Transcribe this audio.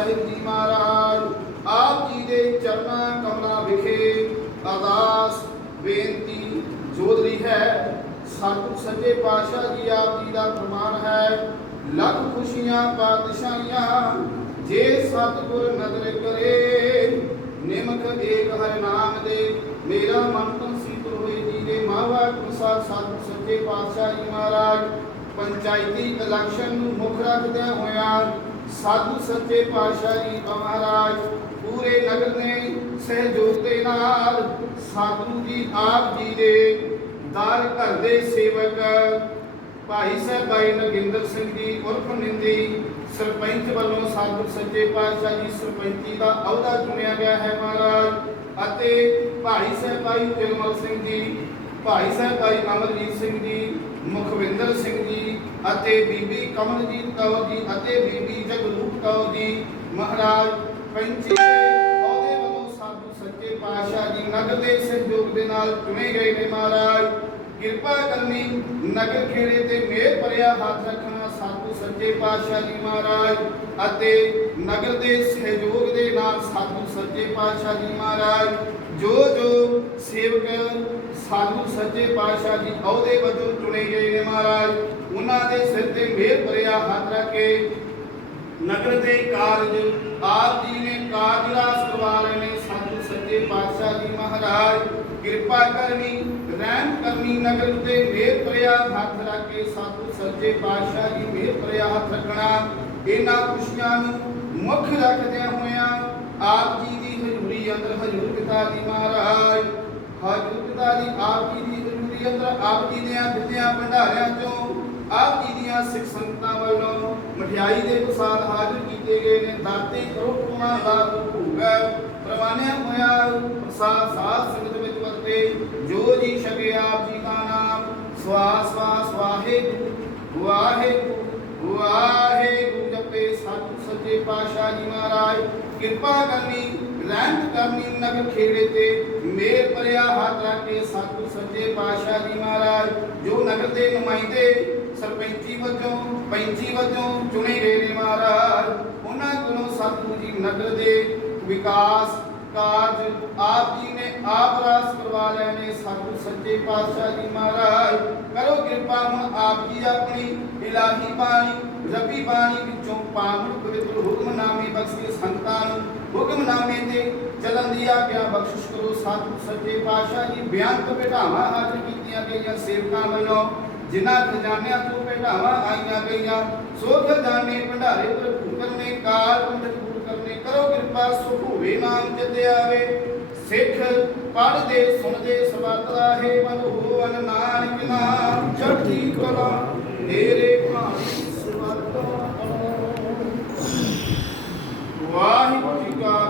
ਸਾਹਿਬ ਜੀ ਮਹਾਰਾਜ, ਆਪ ਜੀ ਦੇ ਚਰਨਾਂ ਕਮਲਾਂ ਵਿਖੇ ਅਰਦਾਸ, ਬੇਨਤੀ ਜੋਦਰੀ ਹੈ। ਸਤਿ ਸੱਚੇ ਪਾਤਸ਼ਾਹ ਜੀ ਆਪ ਜੀ ਦਾ ਪ੍ਰਮਾਣ ਹੈ, ਲੱਖ ਖੁਸ਼ੀਆਂ ਪਾਤਸ਼ਾਹੀਆਂ, ਜੇ ਸਤਿਗੁਰ ਨਦਰ ਕਰੇ, ਨਿਮਕ ਏਕ ਹਰਿ ਨਾਮ ਦੇ, ਮੇਰਾ ਮਨ ਤਨ ਸੀਤਲ ਹੋਏ ਜੀ ਦੇ ਮਾਵਾ ਅਨੁਸਾਰ ਸਤਿ ਸੱਚੇ ਪਾਤਸ਼ਾਹ ਜੀ ਮਹਾਰਾਜ, ਪੰਚਾਇਤੀ ਇਲੈਕਸ਼ਨ ਨੂੰ ਮੁੱਖ ਰੱਖਦਿਆਂ ਹੋਇਆਂ ਸਾਧੂ ਸੱਚੇ ਪਾਤਸ਼ਾਹ ਜੀ ਮਹਾਰਾਜ, ਪੂਰੇ ਨਗਰ ਨੇ ਸਹਿਯੋਗ ਦੇ ਨਾਲ ਸਾਧੂ ਜੀ ਆਪ ਜੀ ਦੇ ਦਾਰ ਘਰ ਦੇ ਸੇਵਕ ਭਾਈ ਸਾਹਿਬ ਭਾਈ ਨਗਿੰਦਰ ਸਿੰਘ ਜੀ ਉਰਫ ਨਿੰਦੀ ਸਰਪੰਚ ਵੱਲੋਂ ਸਾਧੂ ਸੱਚੇ ਪਾਤਸ਼ਾਹ ਜੀ ਸਰਪੰਚੀ ਦਾ ਅਹੁਦਾ ਚੁਣਿਆ ਗਿਆ ਹੈ ਮਹਾਰਾਜ ਅਤੇ ਭਾਈ ਸਾਹਿਬ ਭਾਈ ਜਰਮਲ ਸਿੰਘ ਜੀ, ਭਾਈ ਸਾਹਿਬ ਭਾਈ ਅਮਰਜੀਤ ਸਿੰਘ ਜੀ ਮੁਖਵਿੰਦਰ ਸਿੰਘ ਜੀ ਅਤੇ ਬੀਬੀ ਕਮਲਜੀਤ ਕੌਰ ਜੀ ਅਤੇ ਬੀਬੀ ਜਗਰੂਪ ਕੌਰ ਜੀ ਮਹਾਰਾਜ ਪੰਚੀ ਦੇ ਅਹੁਦੇ ਵੱਲੋਂ ਸਾਧੂ ਸੱਚੇ ਪਾਤਸ਼ਾਹ ਜੀ ਨਗਰ ਦੇ ਸਹਿਯੋਗ ਦੇ ਨਾਲ ਚੁਣੇ ਗਏ ਨੇ ਮਹਾਰਾਜ। ਕਿਰਪਾ ਕਰਨੀ ਨਗਰ ਖੇੜੇ ਤੇ ਮਿਹਰ ਭਰਿਆ ਹੱਥ ਰੱਖਣਾ ਸਾਧੂ ਸੱਚੇ ਪਾਤਸ਼ਾਹ ਜੀ ਮਹਾਰਾਜ ਅਤੇ ਨਗਰ ਦੇ ਸਹਿਯੋਗ ਦੇ ਨਾਲ ਸਾਧੂ ਸੱਚੇ ਪਾਤਸ਼ਾਹ ਜੀ ਮਹਾਰਾਜ। ਜੋ ਜੋ ਸੇਵਕ ਸਾਧੂ ਸੱਚੇ ਪਾਤਸ਼ਾਹ ਜੀ ਅਹੁਦੇ ਵਜੋਂ ਚੁਣੇ ਗਏ ਨੇ ਮਹਾਰਾਜ। ਉਹਨਾਂ ਦੇ ਸਿਰ ਤੇ ਮਿਹਰ ਭਰਿਆ ਹੱਥ ਰੱਖ ਕੇ ਨਗਰ ਦੇ ਕਾਰਜ, ਆਪ ਜੀ ਨੇ ਕਾਰਜ ਕਰਵਾ ਰਹੇ ਨੇ। ਸਾਧੂ ਸੱਚੇ ਪਾਤਸ਼ਾਹ ਜੀ ਮਹਾਰਾਜ, ਕਿਰਪਾ ਕਰਨੀ, ਰਹਿਮ ਕਰਨੀ, ਨਗਰ ਤੇ ਮਿਹਰ ਭਰਿਆ ਹੱਥ ਰੱਖ ਕੇ ਸਾਧੂ ਸੱਚੇ ਪਾਤਸ਼ਾਹ ਜੀ ਮਿਹਰ ਭਰਿਆ ਹੱਥ ਰੱਖਣਾ। ਇਹਨਾਂ ਖੁਸ਼ੀਆਂ ਨੂੰ ਮੁੱਖ ਰੱਖਦਿਆਂ ਹੋਇਆਂ ਆਪ ਜੀ ਦੀ ਹਜ਼ੂਰੀ ਅੰਦਰ ਹਜ਼ੂਰ ਪਿਤਾ ਜੀ ਮਹਾਰਾਜ। ਹਜ਼ੂਰ ਜੀ ਆਪ ਜੀ ਦੀ ਹਜ਼ੂਰੀ ਆਪ ਜੀ ਦੀਆਂ ਦਿੱਤਿਆਂ ਭੰਡਾਰਿਆਂ ਚੋਂ, ਆਪ ਜੀ ਦੀਆਂ ਸਿੱਖ ਸੰਗਤਾਂ ਵੱਲੋਂ ਮਠਿਆਈ ਦੇ ਪ੍ਰਸਾਦ ਹਾਜ਼ਰ ਕੀਤੇ ਗਏ ਨੇ। ਦਾਤੇ ਕਰੋੜਾਂ ਦਾ ਭੋਗ, ਪ੍ਰਵਾਨਿਆ ਹੋਇਆ ਪ੍ਰਸਾਦ ਸਾਧ ਸੰਗਤ ਵਿੱਚ ਵਰਤੇ। ਜੋ ਜੀ ਛਕੇ ਆਪ ਜੀ ਦਾ ਨਾਮ ਸਵਾਸ ਸਵਾਸ ਵਾਹਿਗੁਰੂ ਵਾਹਿਗੁਰੂ ਵਾਹਿਗੁਰੂ ਜਪੇ। ਸਤਿ ਸੱਚੇ ਪਾਤਸ਼ਾਹ ਜੀ ਮਹਾਰਾਜ, ਕਿਰਪਾ ਕਰਨੀ ਰਹਿਮਤ ਕਰਨੀ ਨਗਰ ਖੇੜੇ ਤੇ, ਮੇਰ ਭਰਿਆ ਹੱਥ ਰੱਖ ਕੇ ਸਤਿ ਸੱਚੇ ਪਾਤਸ਼ਾਹ ਜੀ ਮਹਾਰਾਜ, ਜੋ ਨਗਰ ਦੇ ਨੁਮਾਇੰਦੇ ਸਰਪੰਚੀ ਵਜੋਂ, ਪੰਚੀ ਵਜੋਂ ਚੁਣੇ ਗਏ ਨੇ ਮਹਾਰਾਜ। ਉਹਨਾਂ ਕੋਲੋਂ ਸਤਿਗੁਰੂ ਜੀ ਨਗਰ ਦੇ ਵਿਕਾਸ ਕਾਰਜ ਆਪ ਜੀ ਨੇ ਆਪ ਰਾਸ ਕਰਵਾ ਲੈਣੇ ਸਤਿਗੁਰੂ ਸੱਚੇ ਪਾਤਸ਼ਾਹ ਜੀ ਮਹਾਰਾਜ, ਕਰੋ ਕਿਰਪਾ ਹੁਣ ਆਪ ਜੀ ਆਪਣੀ ਇਲਾਹੀ ਬਾਣੀ, ਰੱਬੀ ਬਾਣੀ ਵਿੱਚੋਂ ਪਾਵਨ ਪਵਿੱਤਰ ਹੁਕਮਨਾਮੇ ਬਖਸ਼ੇ ਸੰਤਾਂ ਨੂੰ ਹੁਕਮਨਾਮੇ ਤੇ ਚੱਲਣ ਦੀ ਆਗਿਆ ਬਖਸ਼ਿਸ਼ ਕਰੋ ਸਤਿਗੁਰੂ ਸੱਚੇ ਪਾਤਸ਼ਾਹ ਜੀ। ਬਿਆਨ ਭੇਟਾਵਾਂ ਹਾਜ਼ਰ ਕੀਤੀਆਂ ਗਈਆਂ ਸੇਵਕਾਂ ਵੱਲੋਂ, ਜਿਨ੍ਹਾਂ ਖਜ਼ਾਨਿਆਂ ਤੋਂ ਭੇਟਾਵਾਂ ਆਈਆਂ ਗਈਆਂ। ਸੋ ਖਜ਼ਾਨੇ ਭੰਡਾਰੇ ਭਰਪੂਰ ਕਰਨੇ, ਕਾਲ ਪੰਡਤ ਪੂਰ ਕਰਨੇ, ਕਰੋ ਕਿਰਪਾ, ਸੁਖ ਹੋਵੇ ਨਾਮ ਜਿੱਤੇ ਆਵੇ। ਸਿੱਖ ਪੜ੍ਹਦੇ, ਸੁਣਦੇ ਸਵਾਤਲਾ ਹੈ, ਮਨ ਹੋਵਨ ਨਾਨਕ ਨਾਮ, ਚੜ੍ਹਦੀ ਕਲਾ ਮੇਰੇ ਭਾਣੇ ਸਵਾਤਲਾ ਵਾਹਿਗੁਰੂ ਜੀ ਕਾ